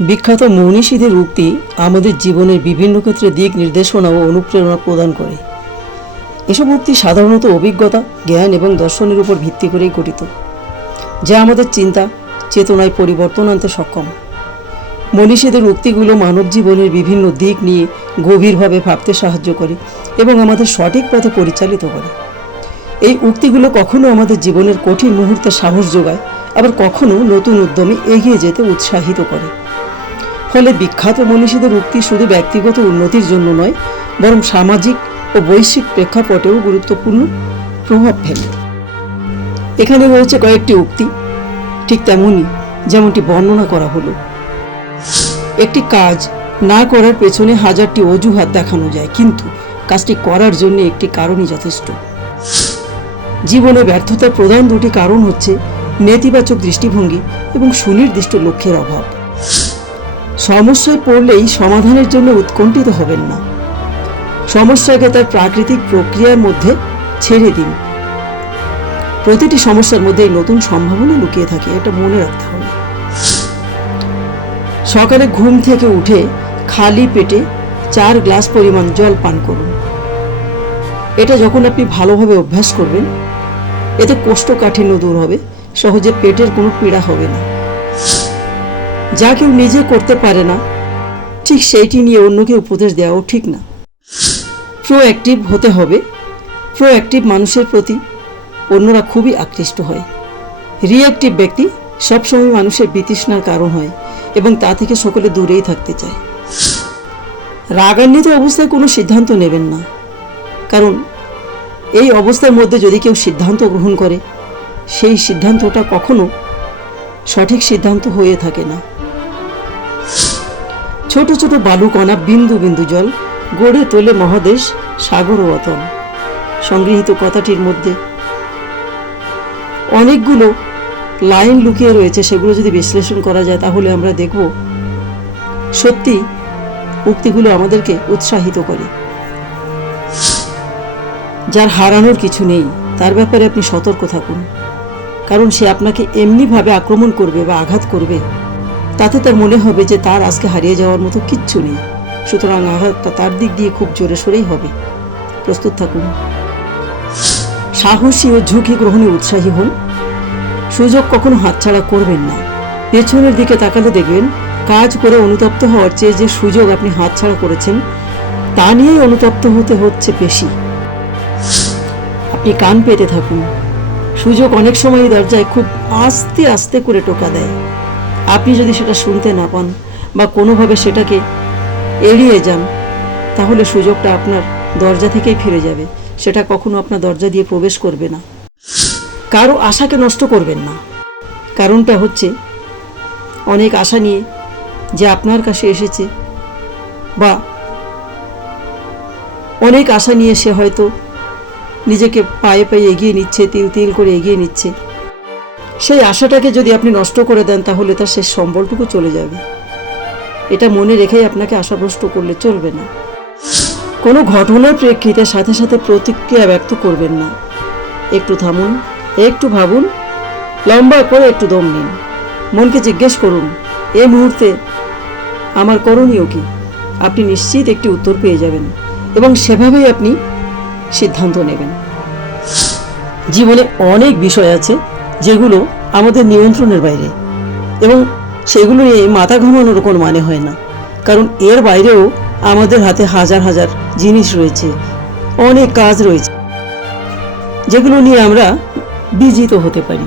বিখ্যাত মনীষীদের উক্তি আমাদের জীবনের বিভিন্ন ক্ষেত্রে দিক নির্দেশনা ও অনুপ্রেরণা প্রদান করে। এসব উক্তি সাধারণত অভিজ্ঞতা, জ্ঞান এবং দর্শনের উপর ভিত্তি করেই গঠিত, যা আমাদের চিন্তা, চেতনায় পরিবর্তন আনতে সক্ষম। মনীষীদের উক্তিগুলো মানব জীবনের বিভিন্ন দিক নিয়ে গভীরভাবে ভাবতে সাহায্য করে এবং আমাদের সঠিক পথে পরিচালিত করে। এই উক্তিগুলো কখনো আমাদের জীবনের কঠিন মুহূর্তে সাহস যোগায়, আবার কখনো নতুন উদ্যমে এগিয়ে যেতে উৎসাহিত করে। ফলে বিখ্যাত মনীষীদের উক্তি শুধু ব্যক্তিগত উন্নতির জন্য নয়, বরং সামাজিক ও বৈশ্বিক প্রেক্ষাপটেও গুরুত্বপূর্ণ প্রভাব ফেলে। এখানে রয়েছে কয়েকটি উক্তি, ঠিক তেমনই যেমনটি বর্ণনা করা হলো। একটি কাজ না করার পেছনে হাজারটি অজুহাত দেখানো যায়, কিন্তু কাজটি করার জন্য একটি কারণই যথেষ্ট। জীবনে ব্যর্থতার প্রধান দুটি কারণ হচ্ছে নেতিবাচক দৃষ্টিভঙ্গি এবং সুনির্দিষ্ট লক্ষ্যের অভাব। সমস্যায় পড়লেই সমাধানের জন্য উৎকণ্ঠিত হবেন না। সমস্যাকে তার প্রাকৃতিক প্রক্রিয়ার মধ্যে ছেড়ে দিন। প্রতিটি সমস্যার মধ্যে নতুন সম্ভাবনা লুকিয়ে থাকে, এটা মনে রাখতে হবে। সকালে ঘুম থেকে উঠে খালি পেটে চার গ্লাস পরিমাণ জল পান করুন। এটা যখন আপনি ভালোভাবে অভ্যাস করবেন, এতে কোষ্ঠকাঠিন্য দূর হবে, সহজে পেটের কোনো পীড়া হবে না। যা কেউ নিজে করতে পারে না, ঠিক সেইটি নিয়ে অন্যকে উপদেশ দেওয়াও ঠিক না। প্রোঅ্যাক্টিভ হতে হবে। প্রোঅ্যাক্টিভ মানুষের প্রতি অন্যরা খুবই আকৃষ্ট হয়। রিঅ্যাক্টিভ ব্যক্তি সবসময় মানুষের বিতৃষ্ণার কারণ হয় এবং তা থেকে সকলে দূরেই থাকতে চায়। রাগান্বিত অবস্থায় কোনো সিদ্ধান্ত নেবেন না। কারণ এই অবস্থার মধ্যে যদি কেউ সিদ্ধান্ত গ্রহণ করে, সেই সিদ্ধান্তটা কখনো সঠিক সিদ্ধান্ত হয়ে থাকে না। ছোট ছোট বালুকণা বিন্দু বিন্দু জল গড়ে তোলে মহাদেশ সাগর ও অতল। সংগৃহীত কথাটির মধ্যে অনেকগুলো লাইন লুকিয়ে রয়েছে, সেগুলো যদি বিশ্লেষণ করা যায় তাহলে আমরা দেখব সত্যি উক্তিগুলো আমাদেরকে উৎসাহিত করে। যার হারানোর কিছু নেই, তার ব্যাপারে আপনি সতর্ক থাকুন। কারণ সে আপনাকে এমনিভাবে আক্রমণ করবে বা আঘাত করবে। তাতে তার মনে হবে যে তার আজকে হারিয়ে যাওয়ার মতো কিচ্ছু নেই। সুতরাং আঘাতটা তার দিক দিয়ে খুব জোরে সোরেই হবে। প্রস্তুত থাকুন। সাহসী ও ঝুঁকি গ্রহণে উৎসাহী হন। সুযোগ কখনো হাতছাড়া করবেন না। পেছনের দিকে তাকালে দেখবেন, কাজ করে অনুতপ্ত হওয়ার চেয়ে যে সুযোগ আপনি হাতছাড়া করেছেন, তা নিয়েই অনুতপ্ত হতে হচ্ছে বেশি। আপনি কান পেতে থাকুন। সুযোগ অনেক সময় দরজায় খুব আস্তে আস্তে করে টোকা দেয়। আপনি যদি সেটা শুনতে না পান বা কোনোভাবে সেটাকে এড়িয়ে যান, তাহলে সুযোগটা আপনার দরজা থেকেই ফিরে যাবে। সেটা কখনো আপনার দরজা দিয়ে প্রবেশ করবে না। কারও আশাকে নষ্ট করবেন না। কারণটা হচ্ছে, অনেক আশা নিয়ে যে আপনার কাছে এসেছে বা অনেক আশা নিয়ে সে হয়তো নিজেকে পায়ে পায়ে এগিয়ে নিচ্ছে, তিল তিল করে এগিয়ে নিচ্ছে। সেই আশাটাকে যদি আপনি নষ্ট করে দেন, তাহলে তার শেষ সম্বলটুকু চলে যাবে। এটা মনে রেখেই আপনাকে আশাভ্রষ্ট করলে চলবে না। কোনো ঘটনার প্রেক্ষিতে সাথে সাথে প্রতিক্রিয়া ব্যক্ত করবেন না। একটু থামুন, একটু ভাবুন, লম্বা করে একটু দম নিন। মনকে জিজ্ঞেস করুন এই মুহূর্তে আমার করণীয় কি? আপনি নিশ্চিত একটি উত্তর পেয়ে যাবেন। এবং সেভাবেই আপনি সিদ্ধান্ত নেবেন। জীবনে অনেক বিষয় আছে যেগুলো আমাদের নিয়ন্ত্রণের বাইরে এবং সেগুলো নিয়ে মাথা ঘামানোর কোনো মানে হয় না। কারণ এর বাইরেও আমাদের হাতে হাজার হাজার জিনিস রয়েছে, অনেক কাজ রয়েছে, যেগুলো নিয়ে আমরা বিজিত হতে পারি।